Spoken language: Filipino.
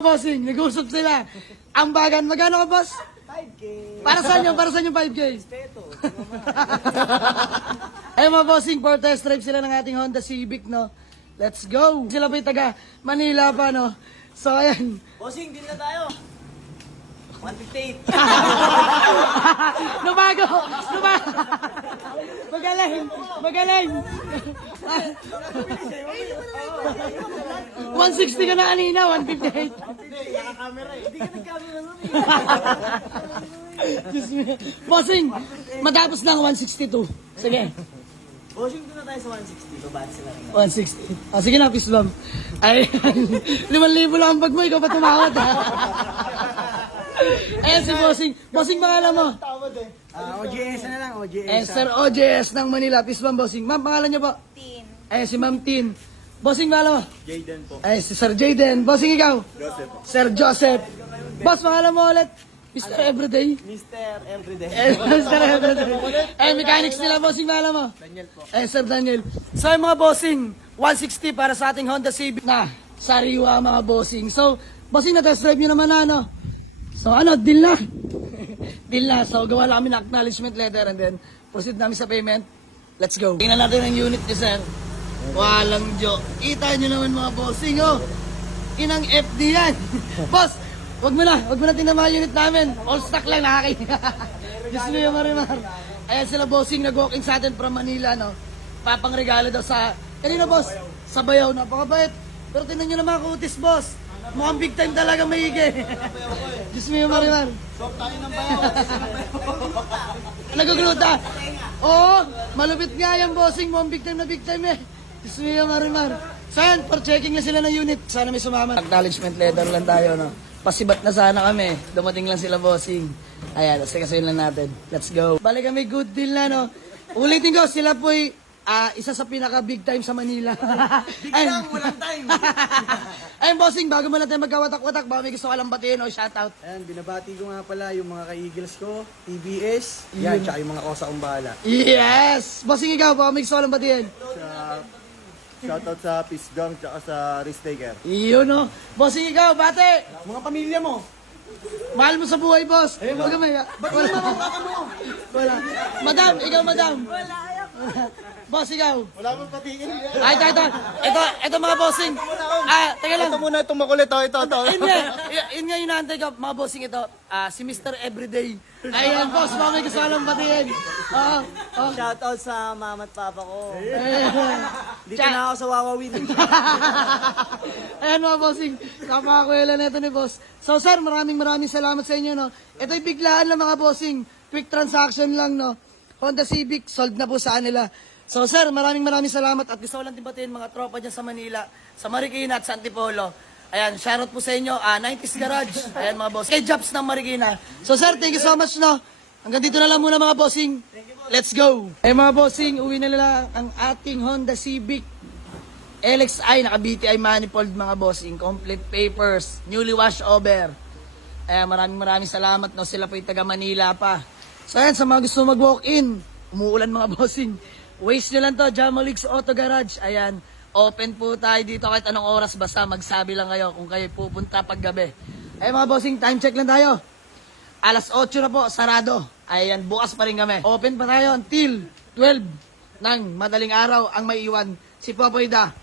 Bossing, nag-usap sila. Ang bagan, magkano ka, boss? 5K. Para saan yung 5K? Respeto. Ay mga bossing, for test drive sila ng ating Honda Civic, no? Let's go! Sila pa yung taga Manila pa, no? So, ayan. Bossing, din na tayo. 158. Lumago! Magaling! Magaling! 160 ka na kanina, 158. Naka-camera eh. Hindi ka nag-camera nun Diyos me. Bossing, matapos ng 162. Sige. Bossing, din na tayo sa 160. Babaan sila rin. 160. Ah, sige na, peace bomb. Ay, 5,000 lang ang bag mo, ikaw pa tumawad, ha? Ayan si Bossing. Bossing, pangalan mo? OJS na lang, OJS. Sir OJS ng Manila. Peace bomb, Bossing. Ma'am, pangalan niyo po? Tin. Ayan si Ma'am Tin. Bossing, pangalan mo? Jayden po. Ay, si Sir Jayden. Bossing, ikaw? Joseph. Sir Joseph. Boss, pangalan mo ulit? Mr. Everyday. Mr. Everyday. Mr. Everyday. Eh, mechanics nila, Bossing, pangalan mo? Daniel po. Sir Daniel. So, yung mga Bossing, 160 para sa ating Honda Civic na sariwa, mga Bossing. So, Bossing, na-test drive nyo naman na, ano? So, ano, deal na. Deal na. So, gawa lang kami ng acknowledgement letter and then proceed namin sa payment. Let's go. Tingnan natin ang unit ni Sir. Walang joke. Kita nyo naman mga Bossing, oh. Inang FD yan. Boss, wag mo na tingnan mga unit namin. All stock lang, nakakain. Diyos mo yung marimar. Ayan sila Bossing, nag-walking sa atin from Manila, no. Papang regalo daw sa, kanina boss, sa Bayaw, napakabait. Pero tingnan nyo naman mga kutis, boss. Mukhang big time talaga maigi. Diyos mo yung marimar. Shop tayo ng Bayaw. Nagugluta. Oo, malupit nga yan, Bossing. Mukhang big time eh. Diyos mo yung marimar. So yan, for checking na sila ng unit. Sana may sumama. Acknowledgement letter lang tayo, no. Pasibat na sana kami. Dumating lang sila, Bossing. Ayan, kasuyin lang natin. Let's go. Balik kami, good deal na, no. Ulitin ko, sila po'y isa sa pinaka-big time sa Manila. Big lang, walang time. Ayun, Bossing, bago mo natin magkawatak-watak, baka may gusto ka lang batiin o shoutout. Ayan, binabati ko nga pala yung mga ka-Eagles ko, TBS, yan, tsaka yung mga kosa kong bahala. Yes! Bossing, ikaw, baka may gusto ka lang batiin. Shoutout sa Peace Gang, tsaka sa Risk Taker. Iyon, no. Bossing, ikaw, bate! Mga pamilya mo! Mahal mo sa buhay, boss. Huwag ka may... Ba't wala mo? Wala. Madam, ikaw, madam. Boss, ikaw. Wala mong patiin. Ay, ito mga bossing. Teka lang. Ito muna itong makulit, ito. Yun nga yung naantay ko, mga bossing ito. Si Mr. Everyday. Ayan, boss, mga may kasama ng batiin. Shoutout sa mama at papa ko. Dito na ako sa Wawawin. Ayan mga bossing, napakakuwela na ito ni boss. So sir, maraming salamat sa inyo, no. Ito'y biglaan lang mga bossing. Quick transaction lang, no. Honda Civic, sold na po sa kanila. So sir, maraming salamat at gusto ko lang tibatiin mga tropa dyan sa Manila, sa Marikina at sa Antipolo. Ayan, shoutout po sa inyo, 90s Garage. Ayan mga boss, kay Jobs ng Marikina. So sir, thank you so much, no. Hanggang dito na lang muna mga bossing. Let's go! Eh mga bossing, uwi na nila ang ating Honda Civic LXI, naka-BTI manifold mga bossing. Complete papers, newly washed over. Ayan, maraming salamat, no. Sila po yung taga Manila pa. So ayan, sa mga gusto mag-walk-in, umuulan mga bossing. Waste nyo lang to, Jamalix Auto Garage. Ayan, open po tayo dito kahit anong oras, basta magsabi lang kayo kung kayo pupunta paggabi. Ayan mga bossing, time check lang tayo. Alas 8 na po, sarado. Ayan, bukas pa rin kami. Open pa tayo until 12 ng madaling araw ang may iwan si Popoy Da.